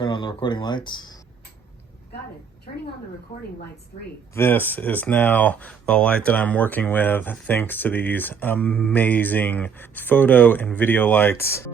Turn on the recording lights. Got it. Turning on the recording lights 3. This is now the light that I'm working with thanks to these amazing photo and video lights.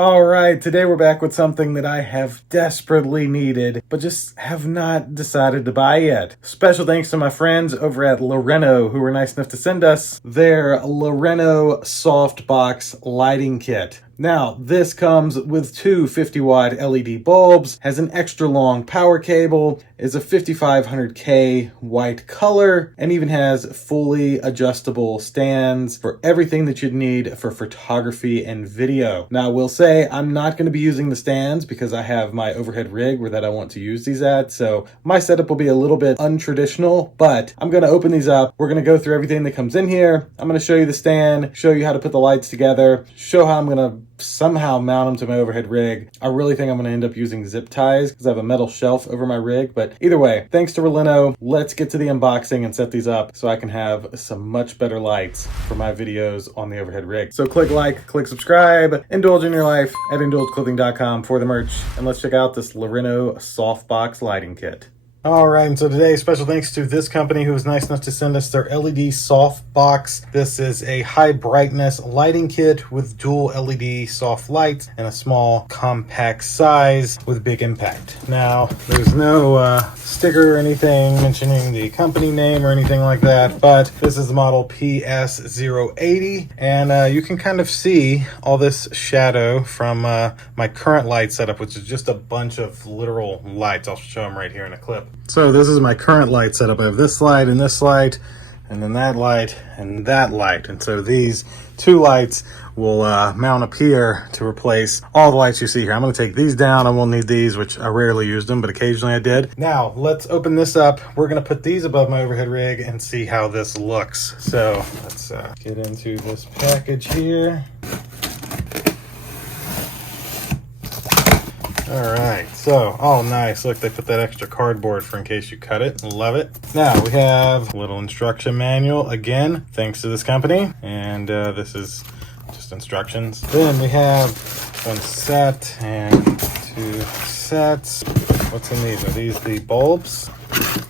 All right, today we're back with something that I have desperately needed, but just have not decided to buy yet. Special thanks to my friends over at Raleno who were nice enough to send us their Raleno Softbox lighting kit. Now, this comes with two 50-watt LED bulbs, has an extra long power cable, is a 5500K white color, and even has fully adjustable stands for everything that you'd need for photography and video. Now, I will say I'm not going to be using the stands because I have my overhead rig where that I want to use these at, so my setup will be a little bit untraditional, but I'm going to open these up. We're going to go through everything that comes in here. I'm going to show you the stand, show you how to put the lights together, show how I'm going to somehow mount them to my overhead rig. I really think I'm going to end up using zip ties because I have a metal shelf over my rig, but either way, thanks to Raleno, let's get to the unboxing and set these up so I can have some much better lights for my videos on the overhead rig. So click like, click subscribe, indulge in your life at indulgeclothing.com for the merch, and let's check out this Raleno Softbox lighting kit. All right, and so today, special thanks to this company who was nice enough to send us their LED Softbox. This is a high brightness lighting kit with dual LED soft lights and a small compact size with big impact. Now, there's no sticker or anything mentioning the company name or anything like that, but this is the model PS080, and you can kind of see all this shadow from my current light setup, which is just a bunch of literal lights. I'll show them right here in a clip. So this is my current light setup. I have this light and this light, and then that light and that light. And so these two lights will mount up here to replace all the lights you see here. I'm going to take these down. I won't need these, which I rarely use them, but occasionally I did. Now, let's open this up. We're going to put these above my overhead rig and see how this looks. So let's get into this package here. All right, so, oh nice, look, they put that extra cardboard for in case you cut it. Love it. Now we have a little instruction manual, again, thanks to this company, and this is just instructions. Then we have one set and two sets. What's in these? Are these the bulbs?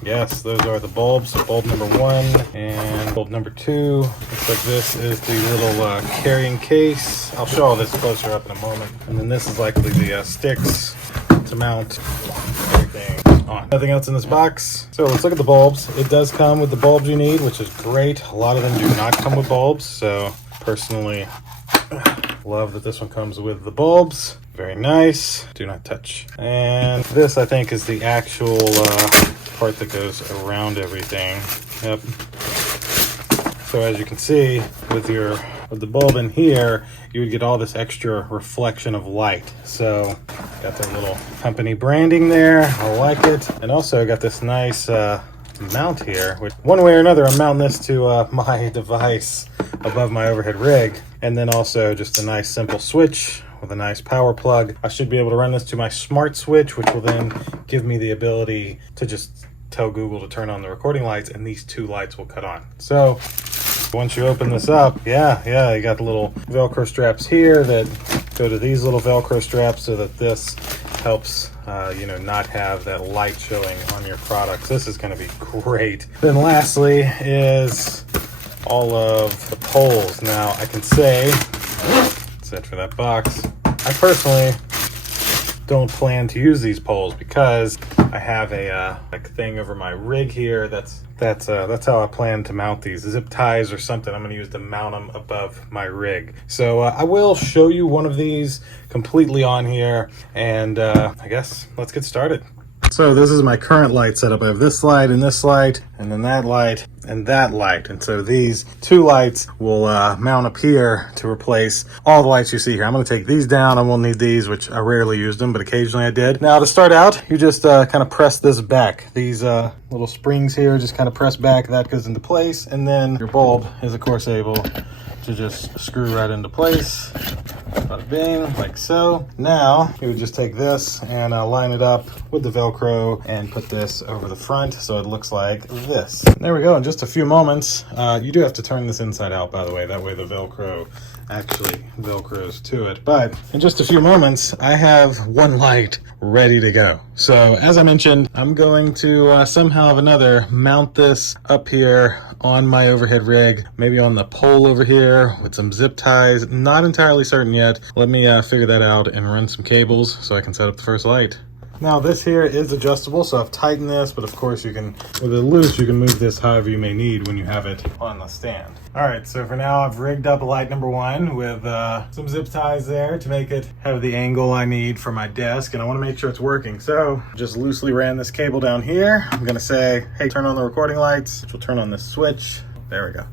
Yes, those are the bulbs. So bulb number 1 and bulb number 2. Looks like this is the little carrying case. I'll show all this closer up in a moment. And then this is likely the sticks to mount everything on. Nothing else in this box. So let's look at the bulbs. It does come with the bulbs you need, which is great. A lot of them do not come with bulbs. So personally, love that this one comes with the bulbs. Very nice. Do not touch. And this, I think, is the actual part that goes around everything. Yep. So as you can see, with the bulb in here, you would get all this extra reflection of light. So got the little company branding there. I like it. And also got this nice mount here, which one way or another I'm mounting this to my device above my overhead rig. And then also just a nice simple switch with a nice power plug. I should be able to run this to my smart switch, which will then give me the ability to just tell Google to turn on the recording lights, and these two lights will cut on. So once you open this up, yeah, you got the little Velcro straps here that go to these little Velcro straps so that this helps not have that light showing on your products. This is going to be great. Then lastly is all of the poles. Now I can say, that's it for that box. I personally don't plan to use these poles because I have a thing over my rig here. That's how I plan to mount these. Zip ties or something I'm going to use to mount them above my rig. So I will show you one of these completely on here, and I guess let's get started. So this is my current light setup. I have this light and this light, and then that light and that light. And so these two lights will mount up here to replace all the lights you see here. I'm going to take these down. I won't need these, which I rarely use them, but occasionally I did. Now to start out, you just kind of press this back. These little springs here just kind of press back. That goes into place, and then your bulb is of course able to to just screw right into place. Bada bing, like so. Now, you would just take this and line it up with the Velcro and put this over the front so it looks like this. There we go. In just a few moments, you do have to turn this inside out, by the way. That way the Velcro actually Velcros to it. But in just a few moments, I have one light ready to go. So as I mentioned, I'm going to somehow or another mount this up here on my overhead rig, maybe on the pole over here with some zip ties. Not entirely certain yet. Let me figure that out and run some cables so I can set up the first light. Now this here is adjustable, so I've tightened this, but of course you can, with it loose, you can move this however you may need when you have it on the stand. All right, so for now I've rigged up light number one with some zip ties there to make it have the angle I need for my desk, and I wanna make sure it's working. So just loosely ran this cable down here. I'm gonna say, hey, turn on the recording lights, which will turn on this switch. There we go.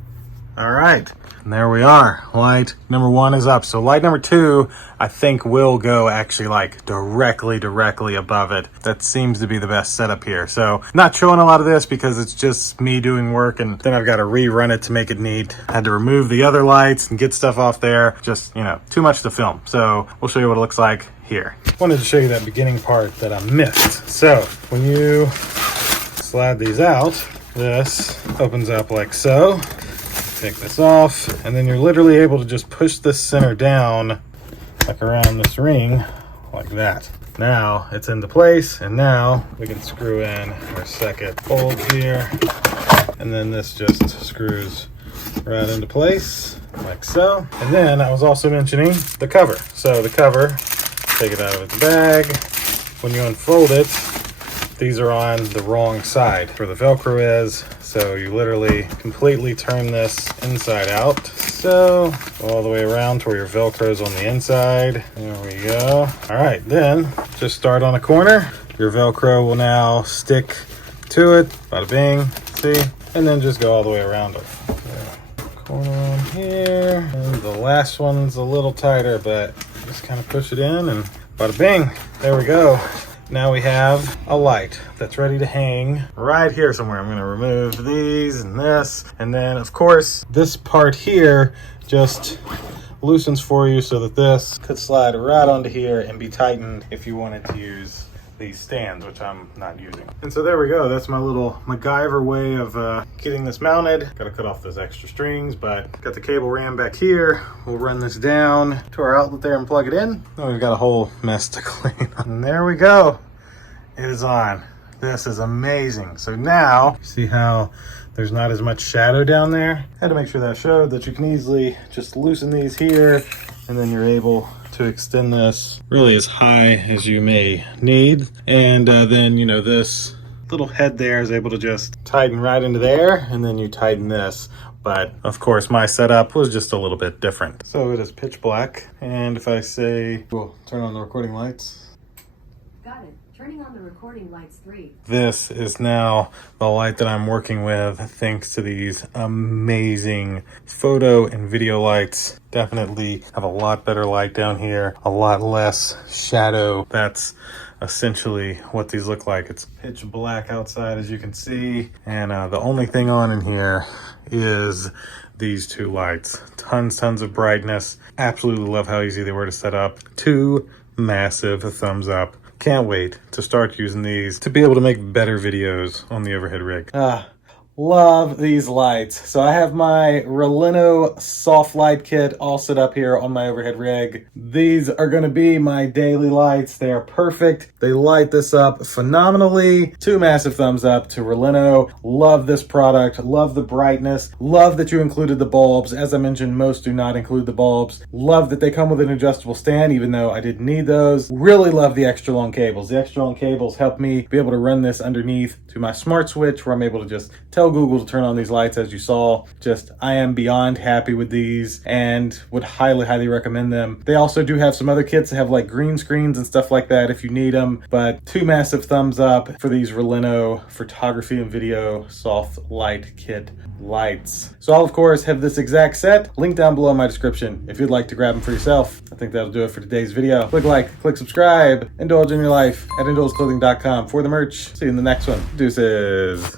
All right, and there we are. Light number one is up. So light number two, I think will go actually like directly above it. That seems to be the best setup here. So not showing a lot of this because it's just me doing work, and then I've got to rerun it to make it neat. I had to remove the other lights and get stuff off there. Just, you know, too much to film. So we'll show you what it looks like here. Wanted to show you that beginning part that I missed. So when you slide these out, this opens up like so. Take this off, and then you're literally able to just push this center down like around this ring like that. Now it's into place, and now we can screw in our second bolt here, and then this just screws right into place like so. And then I was also mentioning the cover. So the cover, take it out of its bag. When you unfold it, these are on the wrong side where the Velcro is. So you literally completely turn this inside out. So go all the way around to where your Velcro's on the inside. There we go. All right, then just start on a corner. Your Velcro will now stick to it. Bada bing, see? And then just go all the way around it. Corner on here. And the last one's a little tighter, but just kind of push it in and bada bing. There we go. Now we have a light that's ready to hang right here somewhere. I'm going to remove these and this. And then, of course, this part here just loosens for you so that this could slide right onto here and be tightened if you wanted to use these stands, which I'm not using. And so there we go. That's my little MacGyver way of getting this mounted. Got to cut off those extra strings, but got the cable ran back here. We'll run this down to our outlet there and plug it in. Then we've got a whole mess to clean. And there we go. It is on. This is amazing. So now, see how there's not as much shadow down there? I had to make sure that showed that you can easily just loosen these here, and then you're able to extend this really as high as you may need. And then, you know, this little head there is able to just tighten right into there, and then you tighten this. But of course my setup was just a little bit different. So it is pitch black, and if I say, we'll turn on the recording lights. Got it. Turning on the recording lights 3. This is now the light that I'm working with thanks to these amazing photo and video lights. Definitely have a lot better light down here, a lot less shadow. That's essentially what these look like. It's pitch black outside, as you can see, and the only thing on in here is these two lights. Tons of brightness. Absolutely love how easy they were to set up. 2 massive thumbs up. Can't wait to start using these to be able to make better videos on the overhead rig. Love these lights. So I have my Raleno soft light kit all set up here on my overhead rig. These are going to be my daily lights. They are perfect. They light this up phenomenally. 2 massive thumbs up to Raleno. Love this product. Love the brightness. Love that you included the bulbs. As I mentioned, most do not include the bulbs. Love that they come with an adjustable stand, even though I didn't need those. Really love the extra long cables. The extra long cables help me be able to run this underneath to my smart switch, where I'm able to just tell Google to turn on these lights. As you saw, I am beyond happy with these and would highly recommend them. They also do have some other kits that have like green screens and stuff like that if you need them, but 2 massive thumbs up for these Raleno photography and video soft light kit lights. So I'll of course have this exact set linked down below in my description if you'd like to grab them for yourself. I think that'll do it for today's video. Click like, click subscribe, indulge in your life at indulgeclothing.com for the merch. See you in the next one. Deuces.